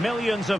millions of...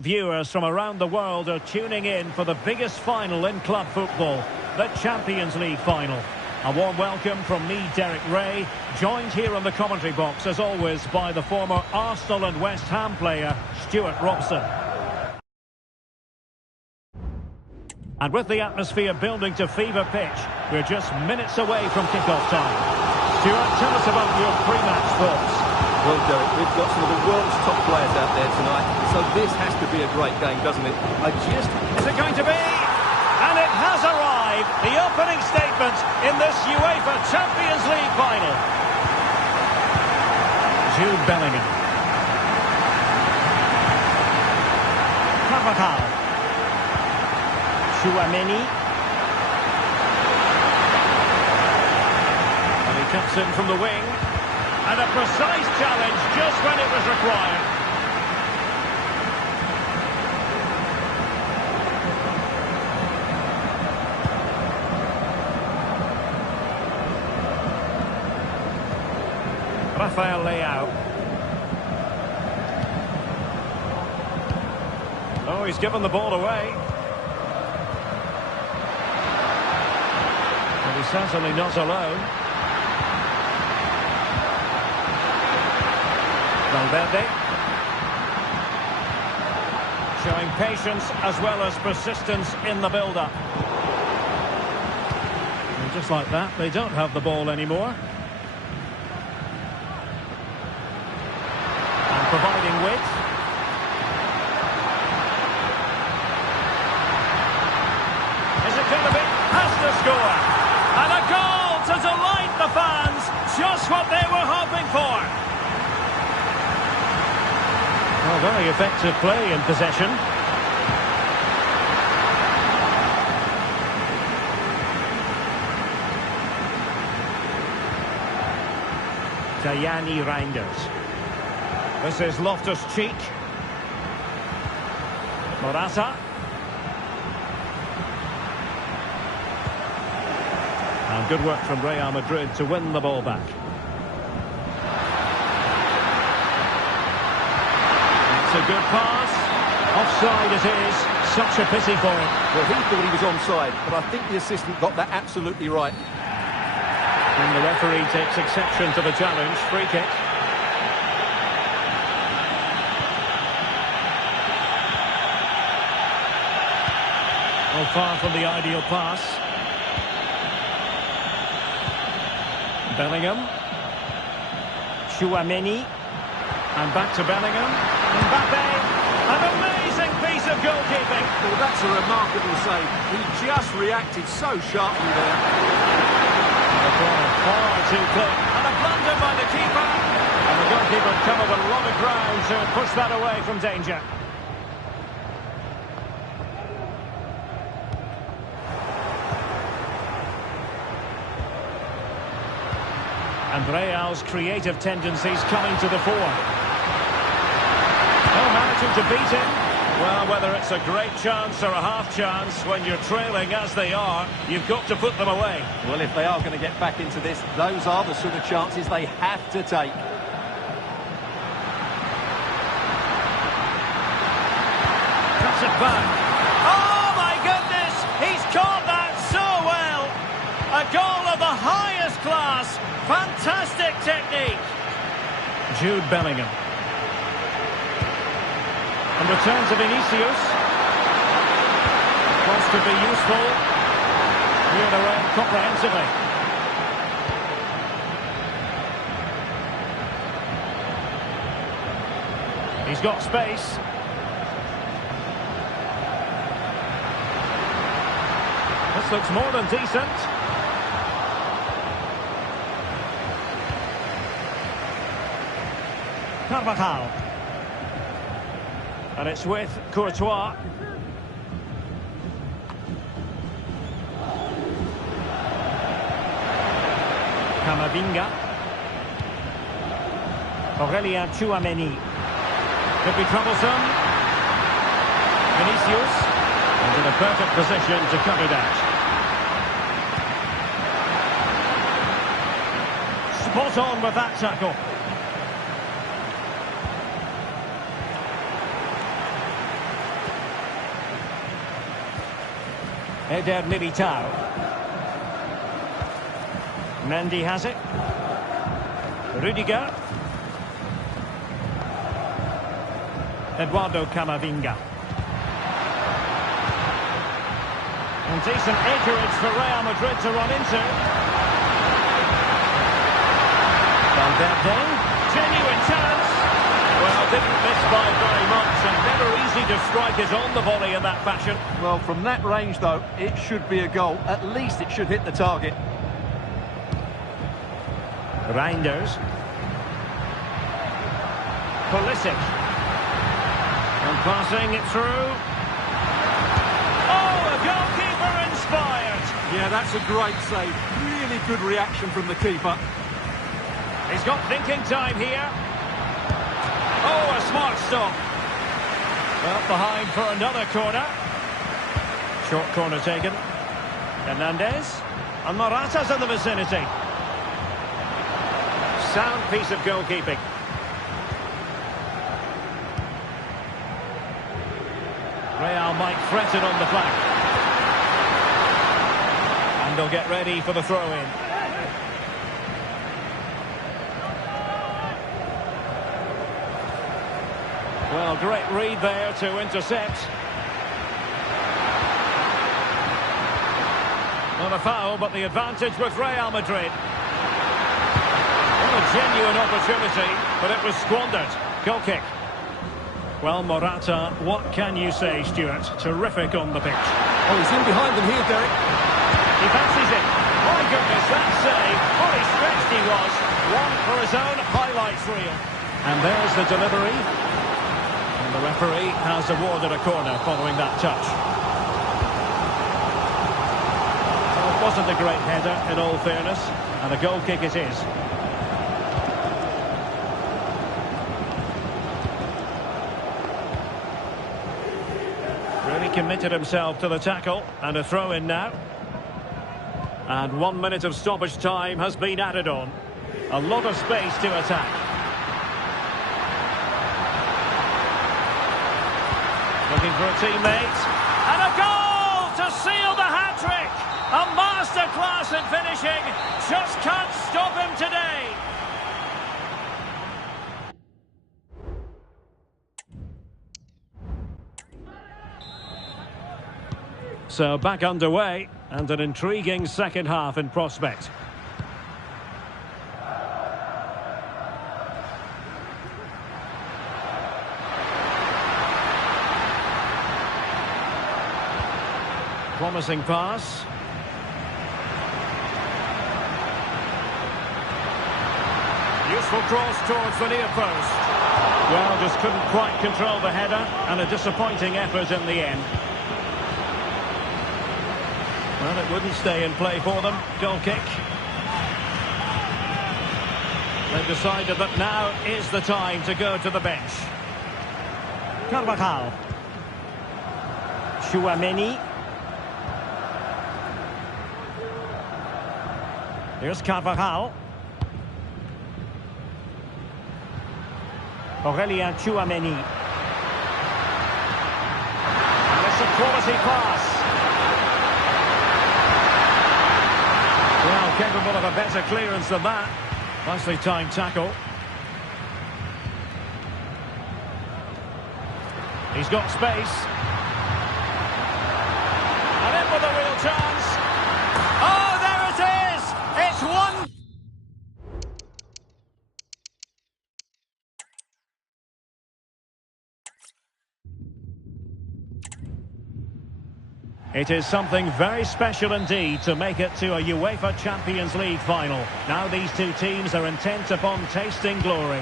Viewers from around the world are tuning in for the biggest final in club football, the Champions League final. A warm welcome from me, Derek Ray, joined here in the commentary box, as always, by the former Arsenal and West Ham player, Stuart Robson. And with the atmosphere building to fever pitch, we're just minutes away from kick-off time. Stuart, tell us about your pre-match thoughts. Well, Derek, we've got some of the world's top players out there tonight, so this has to be a great game, doesn't it? Is it going to be? And it has arrived, the opening statement in this UEFA Champions League final. Jude Bellingham. Carvajal. Chouameni. And he cuts in from the wing. And a precise challenge just when it was required. Rafael Leao. Oh, he's given the ball away. And he's certainly not alone. Valverde. Showing patience as well as persistence in the build-up. And just like that, they don't have the ball anymore. And providing width. Is it going to be? Has to score. And a goal to delight the fans. Just what they were hoping for. Well, very effective play in possession. Tajani Reinders. This is Loftus-Cheek. Morata. And good work from Real Madrid to win the ball back. A good pass. Offside it is. Such a pity for him. Well, he thought he was onside, but I think the assistant got that absolutely right. And the referee takes exception to the challenge. Free kick. Well, far from the ideal pass. Bellingham. Chouameni. And back to Bellingham. Mbappe, an amazing piece of goalkeeping. Well, that's a remarkable save. He just reacted so sharply there. The corner far too quick. And a blunder by the keeper. And the goalkeeper covered a lot of ground to push that away from danger. And Real's creative tendencies coming to the fore. Oh, managing to beat him. Well, whether it's a great chance or a half chance, when you're trailing as they are, you've got to put them away. Well, if they are going to get back into this, those are the sort of chances they have to take. Cuts it back. Oh my goodness! He's caught that so well! A goal of the highest class. Fantastic technique. Jude Bellingham. And return to Vinicius. Cross could be useful. Clear the way comprehensively. He's got space. This looks more than decent. Carvajal. And it's with Courtois. Camavinga. Aurelien Tchouameni. Could be troublesome. Vinicius. And in a perfect position to cut it out. Spot on with that tackle. Eder Militao. Mendy has it. Rudiger. Eduardo Camavinga. And decent acreage for Real Madrid to run into. Valverde. Genuine chance. Well, didn't miss by very much, and never easy to strike it on the volley in that fashion. Well, from that range, though, it should be a goal. At least it should hit the target. Reinders. Pulisic. And passing it through. Oh, a goalkeeper inspired. Yeah, that's a great save. Really good reaction from the keeper. He's got thinking time here. Oh, a smart stop. Well, behind for another corner. Short corner taken. Hernandez. And Morata's in the vicinity. Sound piece of goalkeeping. Real might threaten on the flank. And they'll get ready for the throw-in. Well, great read there to intercept. Not a foul, but the advantage with Real Madrid. Well, a genuine opportunity, but it was squandered. Goal kick. Well, Morata, what can you say, Stuart? Terrific on the pitch. Oh, he's in behind them here, Derek. He fancies it. My goodness, that save. Fully stretched he was. One for his own highlights reel. And there's the delivery. The referee has awarded a corner following that touch. Well, it wasn't a great header, in all fairness, and a goal kick it is. Really committed himself to the tackle, and a throw-in now. And 1 minute of stoppage time has been added on. A lot of space to attack. Looking for a teammate. And a goal to seal the hat-trick. A masterclass in finishing. Just can't stop him today. So back underway, and an intriguing second half in prospect. Promising pass. Useful cross towards the near post. Well, just couldn't quite control the header, and a disappointing effort in the end. Well, it wouldn't stay in play for them. Goal kick. They've decided that now is the time to go to the bench. Carvajal. Tchouameni. Here's Carvajal. Aurelien Tchouameni. Quality pass. Well, capable of a better clearance than that. Nicely timed tackle. He's got space. And in with a real chance. Oh, there it is! It's 1. It is something very special indeed to make it to a UEFA Champions League final. Now these two teams are intent upon tasting glory.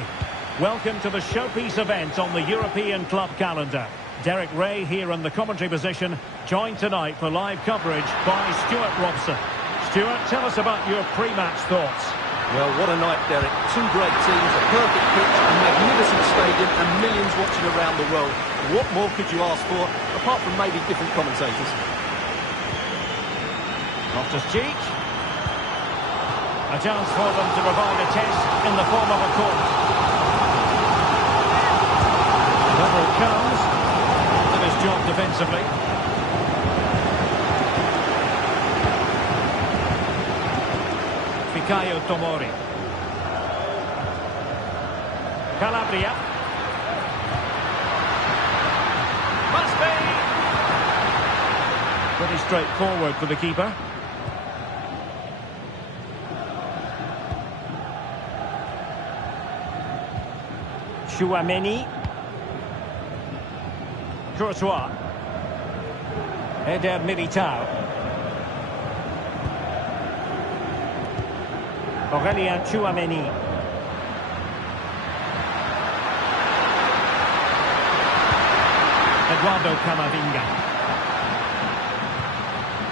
Welcome to the showpiece event on the European club calendar. Derek Ray here in the commentary position, joined tonight for live coverage by Stuart Robson. Stuart, tell us about your pre-match thoughts. Well, what a night, Derek. Two great teams, a perfect pitch, a magnificent stadium, and millions watching around the world. What more could you ask for, apart from maybe different commentators? Loftus-Cheek. A chance for them to provide a test in the form of a corner. Over it comes. Did his job defensively. Fikayo Tomori. Calabria. Must be. Pretty straightforward for the keeper. Chouameni. Courtois. Eder Militao. Aurelien Chouameni. Eduardo Camavinga.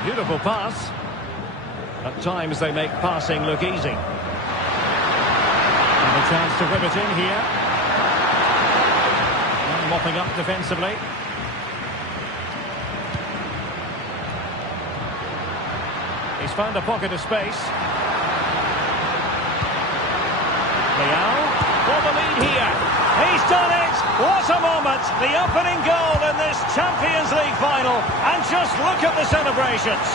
Beautiful pass. At times they make passing look easy. And a chance to whip it in here. Mopping up defensively. He's found a pocket of space. Leao for the lead here. He's done it! What a moment! The opening goal in this Champions League final. And just look at the celebrations.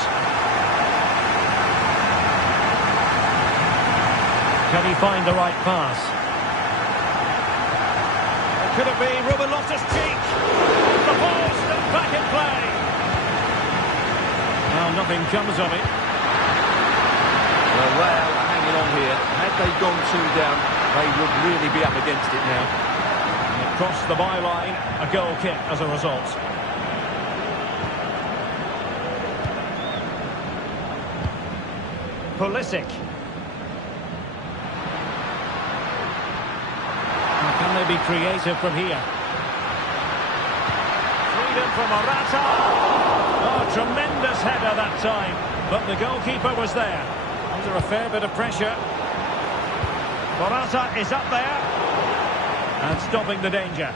Can he find the right pass? Could it be Ruben Loftus-Cheek? The post and back in play. Well, nothing comes of it. Well, Real are hanging on here. Had they gone 2 down, they would really be up against it now. And across the byline, a goal kick as a result. Pulisic. Can they be creative from here? Freedom from Morata. Oh, tremendous header that time. But the goalkeeper was there. Under a fair bit of pressure. Morata is up there. And stopping the danger.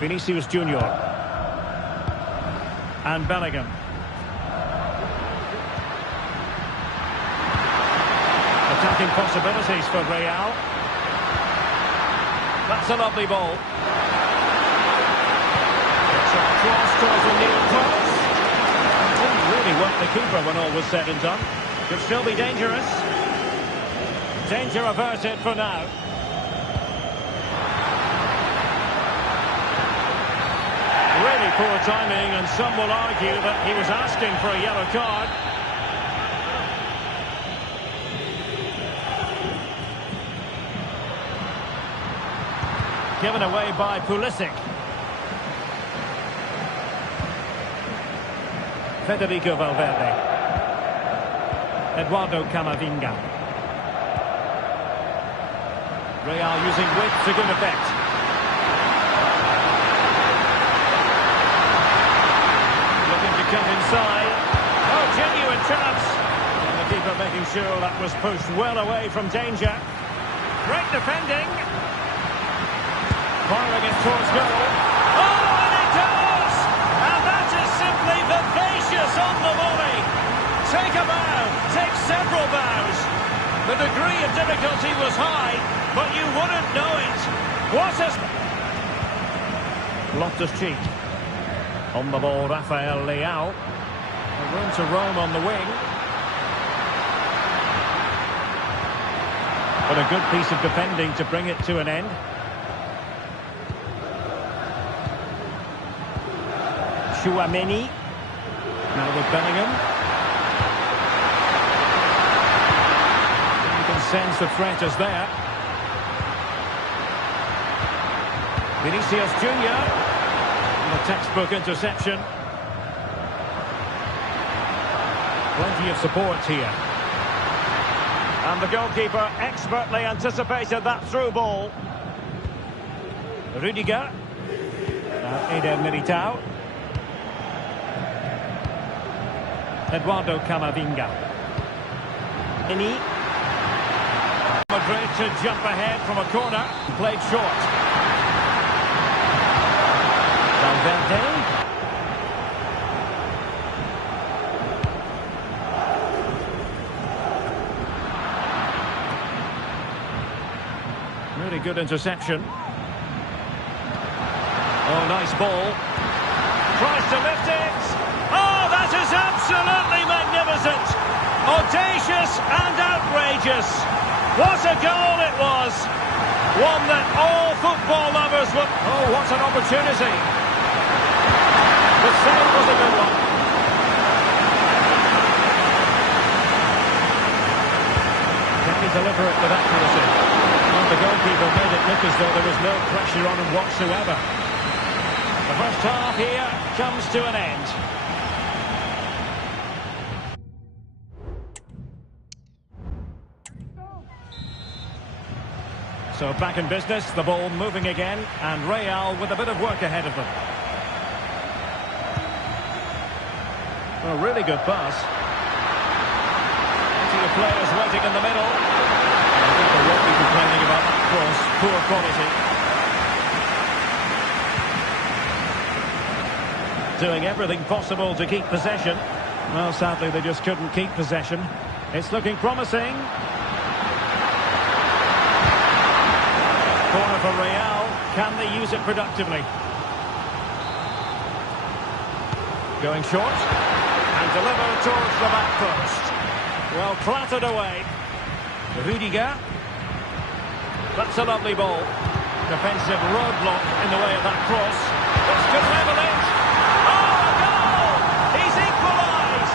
Vinicius Junior. And Bellingham. Attacking possibilities for Real. That's a lovely ball. It's a cross towards the near post. Didn't really work the keeper when all was said and done. Could still be dangerous. Danger averted for now. Really poor timing, and some will argue that he was asking for a yellow card. Given away by Pulisic. Federico Valverde. Eduardo Camavinga. Real using width to good effect. Looking to cut inside. Oh, genuine chance. And the keeper making sure that was pushed well away from danger. Great defending. Firing it towards goal. Oh, and it does! And that is simply vivacious on the volley. Take a bow, take several bows. The degree of difficulty was high, but you wouldn't know it. What a... Loftus-Cheek. On the ball, Rafael Leao. Room to roam on the wing. But a good piece of defending to bring it to an end. Chouameni. Now with Bellingham. You can sense the threat is there. Vinicius Junior. And a textbook interception. Plenty of support here. And the goalkeeper expertly anticipated that through ball. Rudiger. Now Eder Militao. Eduardo Camavinga. Madrid to jump ahead from a corner. Played short. Valverde. Really good interception. Oh, nice ball. Tries to lift it. Oh, that is absolutely magnificent. Audacious and outrageous. What a goal it was. One that all football lovers would... Oh, what an opportunity. The save was a good one. Can he deliver it with accuracy? Well, the goalkeeper made it look as though there was no pressure on him whatsoever. The first half here comes to an end. So back in business, the ball moving again, and Real with a bit of work ahead of them. A really good pass. Plenty of players waiting in the middle. I think they won't be complaining about that cross. Poor quality. Doing everything possible to keep possession. Well, sadly, they just couldn't keep possession. It's looking promising. Corner for Real. Can they use it productively? Going short. And delivered towards the back post. Well, clattered away. Rudiger. That's a lovely ball. Defensive roadblock in the way of that cross. This could level it. Oh, a goal! He's equalised.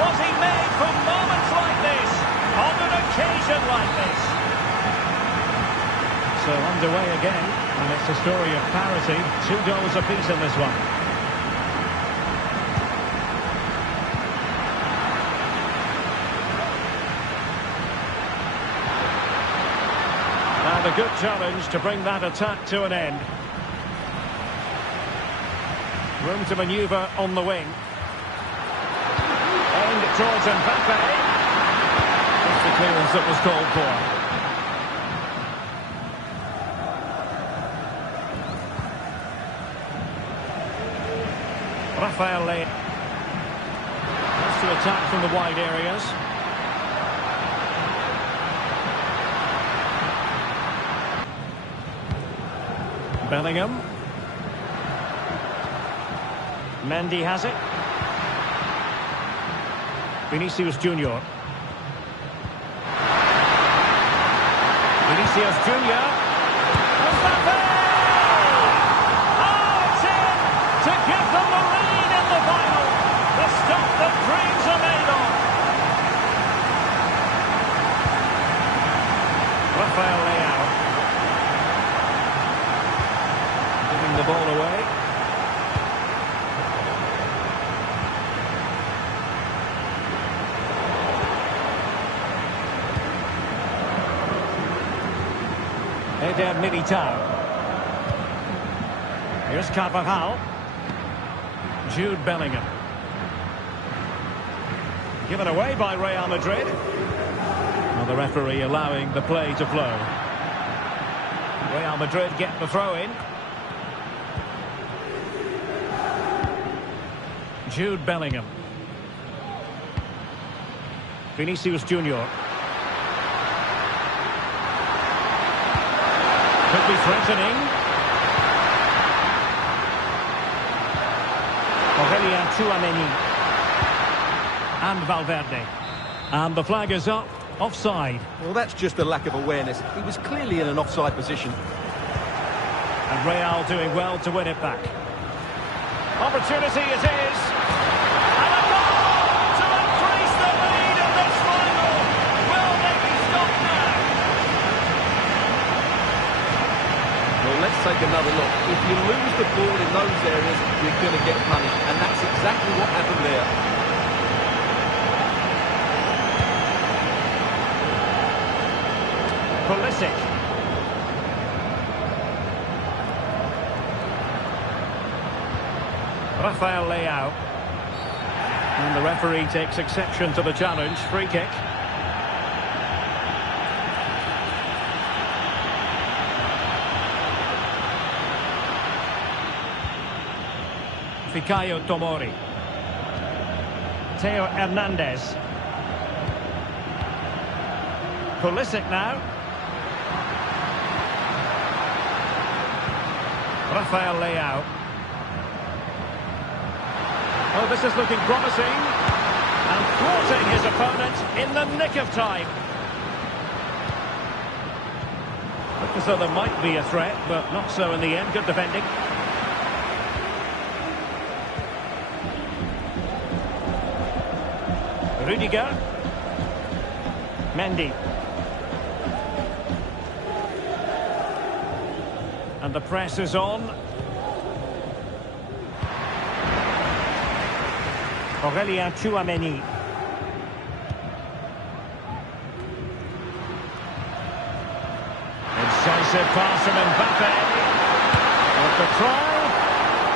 Was he made for moments like this? On an occasion like this? So underway again, and it's a story of parity. 2 goals apiece in this one. And a good challenge to bring that attack to an end. Room to manoeuvre on the wing. Aimed towards Mbappe. That's the clearance that was called for. Rafael Leao has to attack from the wide areas. Bellingham. Mendy has it. Vinicius Junior. Vinicius Junior. Mbappe! Oh, it's in to give them the lead in the final. The stuff that dreams are made of. Rafael Leao. Giving the ball away. Eder Militao. Here's Carvajal. Jude Bellingham. Given away by Real Madrid. Well, the referee allowing the play to flow. Real Madrid get the throw in. Jude Bellingham. Vinicius Junior. Could be threatening. Dae-toesday. And Valverde. And the flag is up. Offside. Well, that's just a lack of awareness. He was clearly in an offside position. And Real doing well to win it back. Opportunity it is. And a goal to increase the lead in this final. Will they be stopped now? Well, let's take another look. If you lose the ball in those areas, you're going to get punished. And that's exactly what happened there. Pulisic. Rafael Leao. And the referee takes exception to the challenge. Free kick. Fikayo Tomori. Theo Hernandez. Pulisic now. Rafael Leao. Oh, this is looking promising. And thwarting his opponent in the nick of time. Looked as though there might be a threat, but not so in the end. Good defending. Rudiger. Mendy. And the press is on. Dae-toesday. Incisive pass from Mbappe. With the try.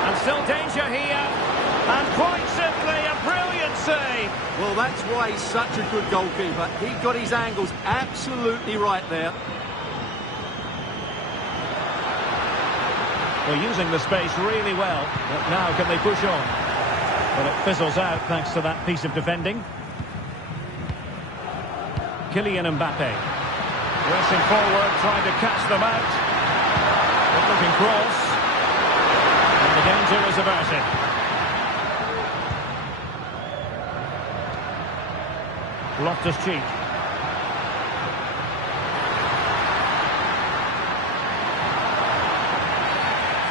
And still danger here. And quite simply a brilliant save. Well, that's why he's such a good goalkeeper. He got his angles absolutely right there. They're using the space really well. But now can they push on? Well, it fizzles out thanks to that piece of defending. Kylian Mbappe. Racing forward, trying to catch them out. Good looking cross. And the danger is averted. Loftus-Cheek.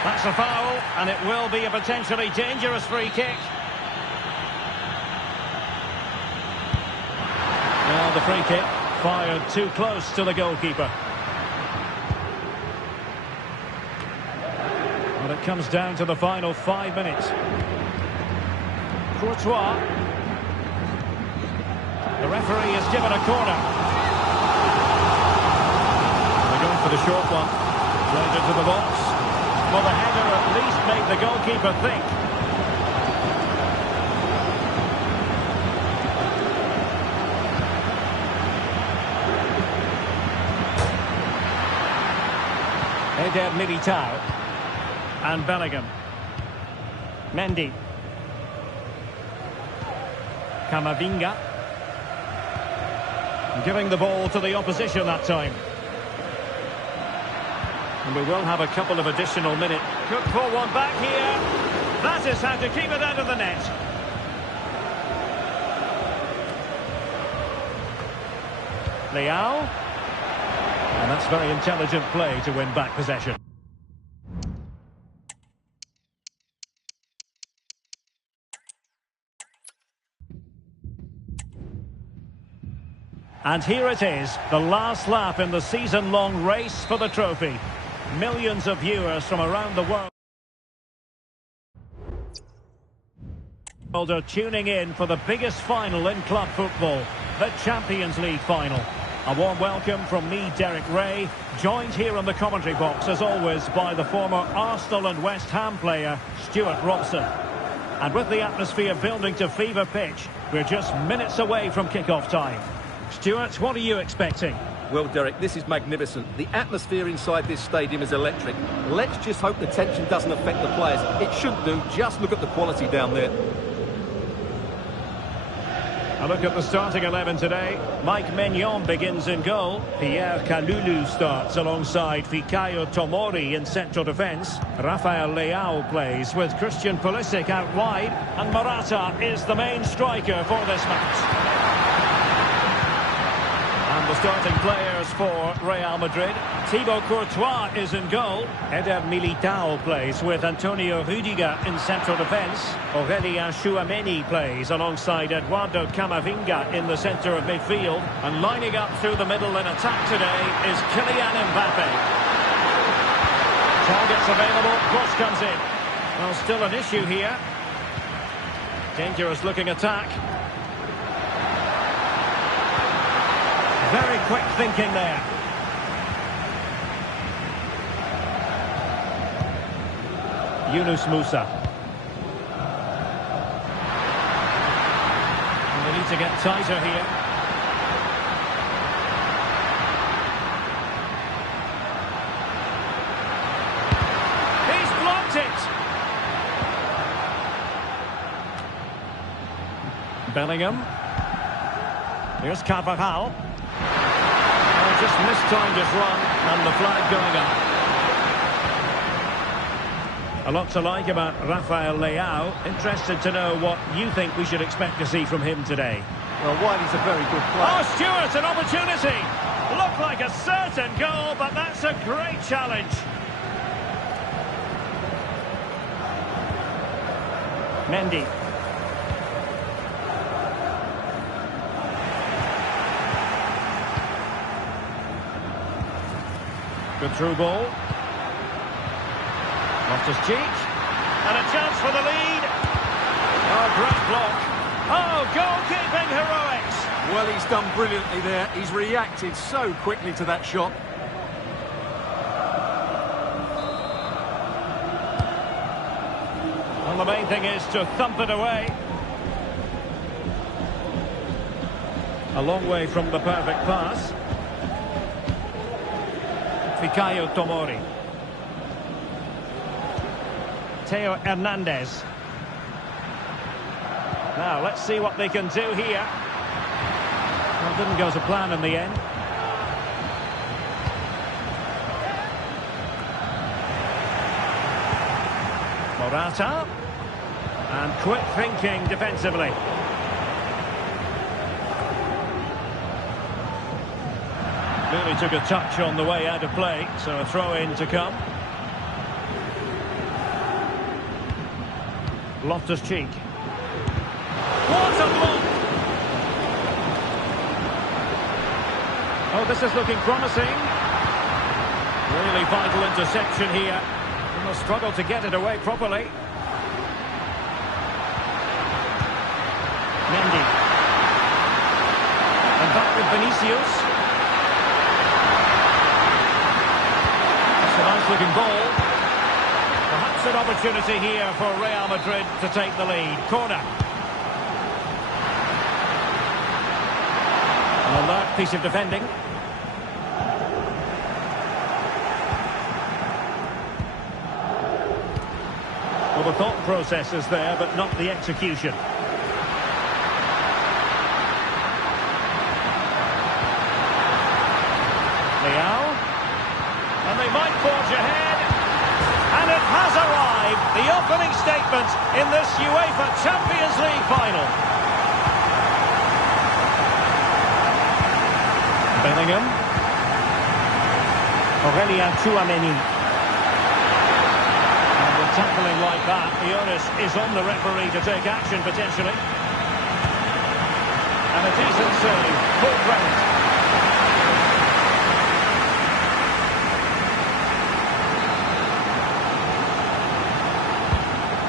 That's a foul, and it will be a potentially dangerous free kick. Now the free kick fired too close to the goalkeeper. But it comes down to the final 5 minutes. Courtois. The referee has given a corner. They're going for the short one. Played into the box. Well, the header at least made the goalkeeper think. Eder Militao. And Bellingham. Mendy. Camavinga. Giving the ball to the opposition that time. And we will have a couple of additional minutes. Could pull one back here. That is how to keep it out of the net. Leao. And that's very intelligent play to win back possession. And here it is, the last lap in the season-long race for the trophy. Millions of viewers from around the world are tuning in for the biggest final in club football, the Champions League final. A warm welcome from me, Derek Ray, joined here in the commentary box, as always, by the former Arsenal and West Ham player, Stuart Robson. And with the atmosphere building to fever pitch, we're just minutes away from kick-off time. Stuart, what are you expecting? Well, Derek, this is magnificent. The atmosphere inside this stadium is electric. Let's just hope the tension doesn't affect the players. It shouldn't do. Just look at the quality down there. A look at the starting 11 today. Mike Maignan begins in goal. Pierre Kalulu starts alongside Fikayo Tomori in central defence. Rafael Leao plays with Christian Pulisic out wide. And Morata is the main striker for this match. And the starting players for Real Madrid. Thibaut Courtois is in goal. Eder Militao plays with Antonio Rudiger in central defence. Aurélien Tchouameni plays alongside Eduardo Camavinga in the centre of midfield. And lining up through the middle in attack today is Kylian Mbappe. Targets available, cross comes in. Well, still an issue here. Dangerous looking attack. Very quick thinking there. Yunus Musa. And they need to get tighter here. He's blocked it. Bellingham. Here's Carvajal. Just mistimed his run, and the flag going up. A lot to like about Rafael Leao. Interested to know what you think we should expect to see from him today. Well, Wiley's a very good player. Oh, Stewart, an opportunity. Looked like a certain goal, but that's a great challenge. Mendy. Good through ball. Loftus-Cheek. And a chance for the lead. Oh, great block. Oh, goalkeeping heroics. Well, he's done brilliantly there. He's reacted so quickly to that shot. Well, the main thing is to thump it away. A long way from the perfect pass. Fikayo Tomori. Theo Hernandez. Now, let's see what they can do here. Well, didn't go to plan in the end. Morata. And quick thinking defensively. Really took a touch on the way out of play, so a throw-in to come. Loftus-Cheek. What a block! Oh, this is looking promising. Really vital interception here. He must struggle to get it away properly. Mendy. And back with Vinicius. Nice looking ball. Perhaps an opportunity here for Real Madrid to take the lead. Corner. An alert piece of defending. Well, the thought process is there, but not the execution. Leao. And they might forge ahead. And it has arrived. The opening statement in this UEFA Champions League final. Bellingham. Aurélien Tchouameni. And with tackling like that, the onus is on the referee to take action potentially. And a decent save. Full credit.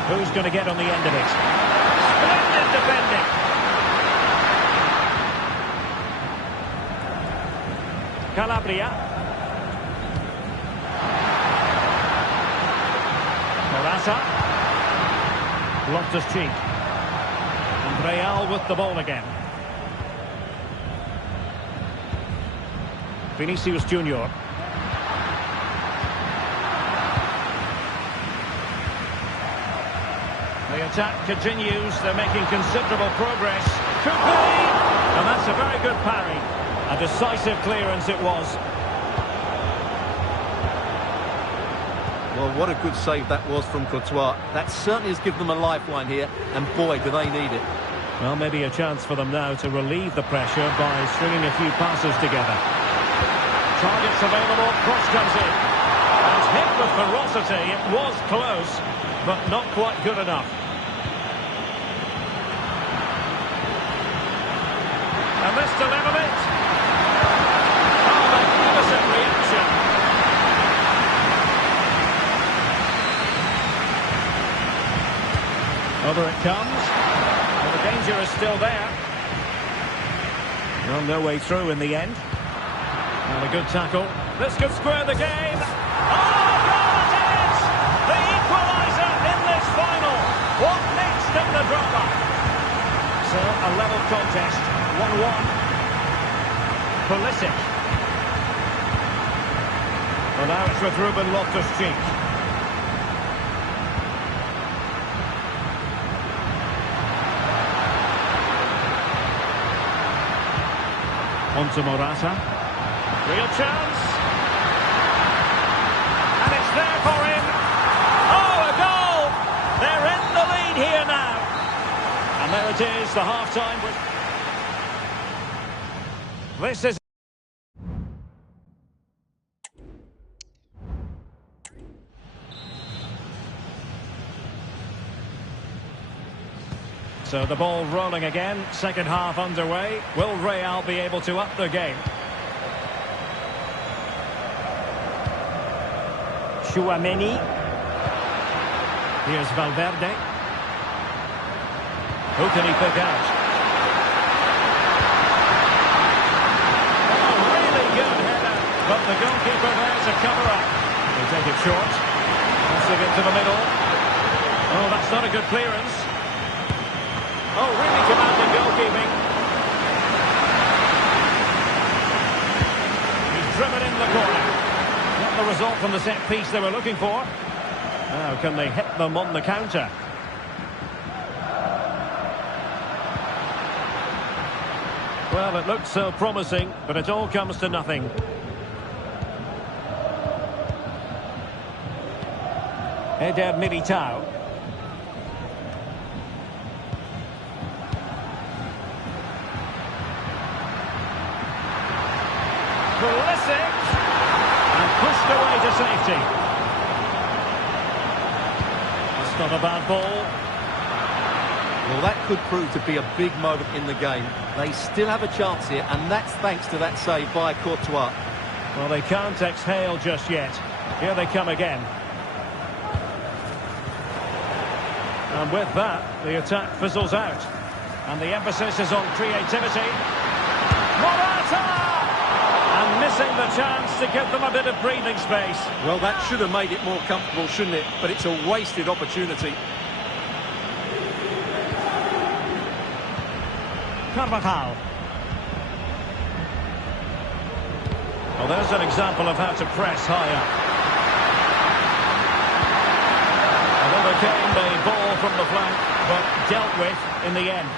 Who's going to get on the end of it? Splendid defending. Calabria. Morata. Loftus-Cheek. And Real with the ball again. Vinicius Junior. The attack continues. They're making considerable progress. Could be! And that's a very good parry. A decisive clearance it was. Well, what a good save that was from Courtois. That certainly has given them a lifeline here, and boy, do they need it. Well, maybe a chance for them now to relieve the pressure by stringing a few passes together. Targets available, cross comes in. And hit with ferocity, it was close, but not quite good enough. And this delivered it. Oh, magnificent reaction. Over it comes. Well, the danger is still there. Well, no way through in the end. And a good tackle. This could square the game. Oh, goal it is! The equaliser in this final. What next in the drama? So, a level contest. 1-1. Pulisic. Well, now it's with Ruben Loftus-Cheek. On to Morata. Real chance. And it's there for him. Oh, a goal! They're in the lead here now. And there it is, the half-time. This is... So the ball rolling again, second half underway. Will Real be able to up the game? Tchouaméni. Here's Valverde. Who can he pick out? Oh, really good header. But the goalkeeper there's a cover-up. They take it short. Passing it to the middle. Oh, that's not a good clearance. Oh, really commanding goalkeeping. He's driven in the corner. Not the result from the set piece they were looking for. Now, can they hit them on the counter? Well, it looked so promising, but it all comes to nothing. Eder Militao. Pulisic, and pushed away to safety. That's not a bad ball. Well, that could prove to be a big moment in the game. They still have a chance here, and that's thanks to that save by Courtois. Well, they can't exhale just yet. Here they come again. And with that, the attack fizzles out. And the emphasis is on creativity. Morata! And missing the chance to give them a bit of breathing space. Well, that should have made it more comfortable, shouldn't it? But it's a wasted opportunity. Carvajal. Well, there's an example of how to press high up. And overcame the ball from the flank, but dealt with in the end.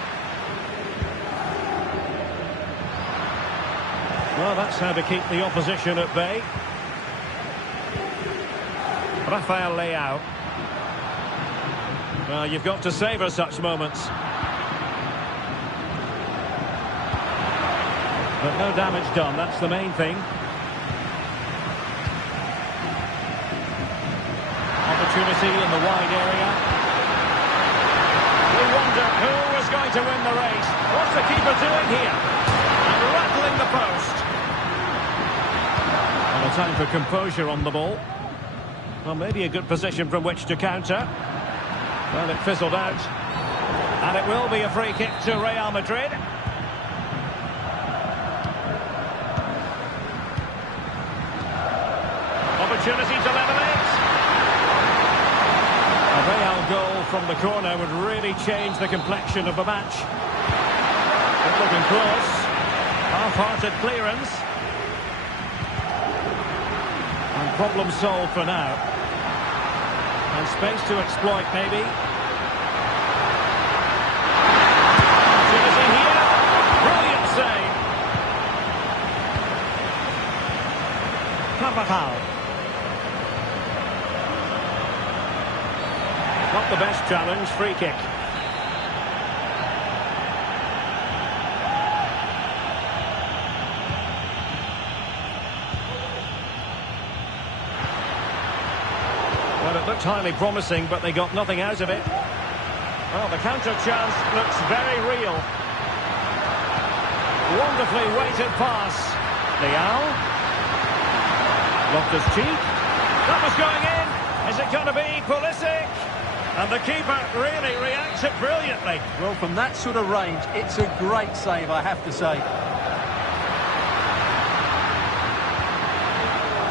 Well, that's how to keep the opposition at bay. Rafael Leao. Well, you've got to savour such moments. But no damage done, that's the main thing. Opportunity in the wide area. We wonder who is going to win the race. What's the keeper doing here? And rattling the post. And a time for composure on the ball. Well, maybe a good position from which to counter. Well, it fizzled out. And it will be a free kick to Real Madrid. Opportunity to level it. A Real goal from the corner would really change the complexion of the match. Good looking cross. Half-hearted clearance. And problem solved for now. And space to exploit, maybe. Opportunity here. Not the best challenge, free kick. Well, it looked highly promising, but they got nothing out of it. Well, the counter chance looks very real. Wonderfully weighted pass. Leal. Loftus-Cheek. That was going in. Is it going to be Pulisic? And the keeper really reacts it brilliantly. Well, from that sort of range, it's a great save, I have to say.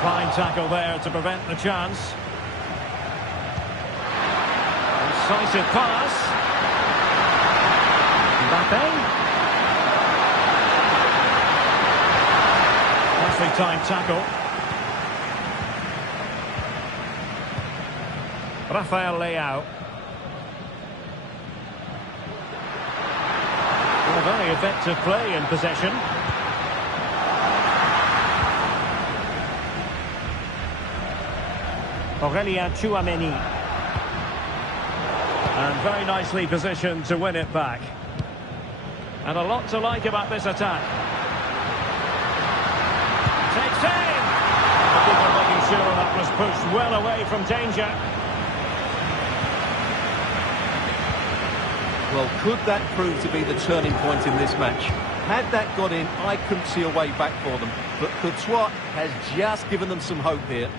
Fine tackle there to prevent the chance. Incisive pass. Mbappe. Nicely timed tackle. Rafael Leao. Well, very effective play in possession. Aurélien Tchouaméni. And very nicely positioned to win it back. And a lot to like about this attack. Takes aim! The keeper making sure that was pushed well away from danger. Well, could that prove to be the turning point in this match? Had that got in, I couldn't see a way back for them. But Courtois has just given them some hope here.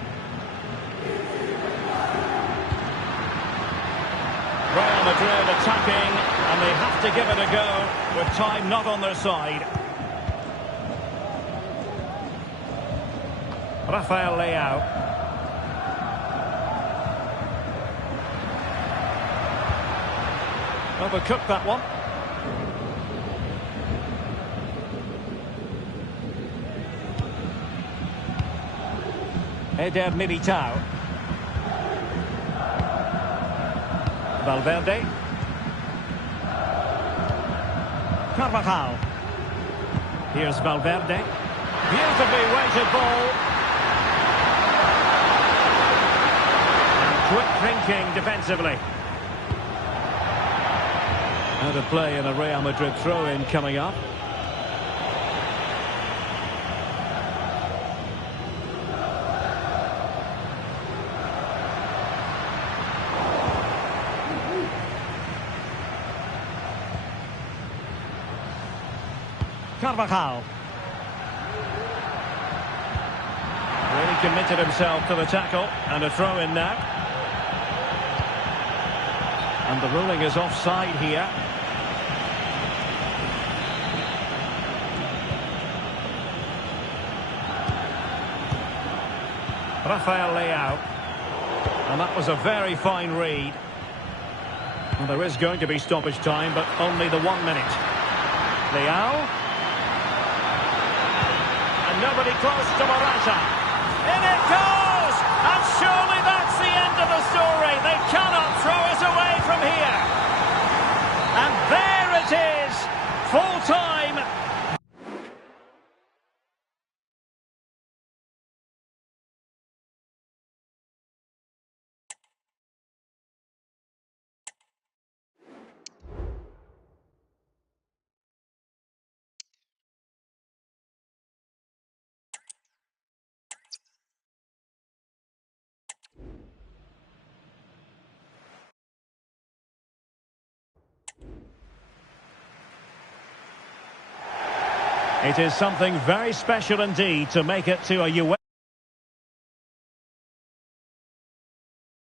Real Madrid attacking, and they have to give it a go with time not on their side. Rafael Leao. Overcooked that one. Eder Militao. Valverde. Carvajal. Here's Valverde. Beautifully weighted ball. And quick thinking defensively. Out of play and a Real Madrid throw-in coming up. Carvajal. Really committed himself to the tackle, and a throw-in now. And the ruling is offside here. Rafael Leao. And that was a very fine read. Well, there is going to be stoppage time, but only the 1 minute. Leao. And nobody close to Morata. In it goes! And surely that's the end of the story. They cannot throw us away from here. And there it is. Full time. It is something very special indeed to make it to a UEFA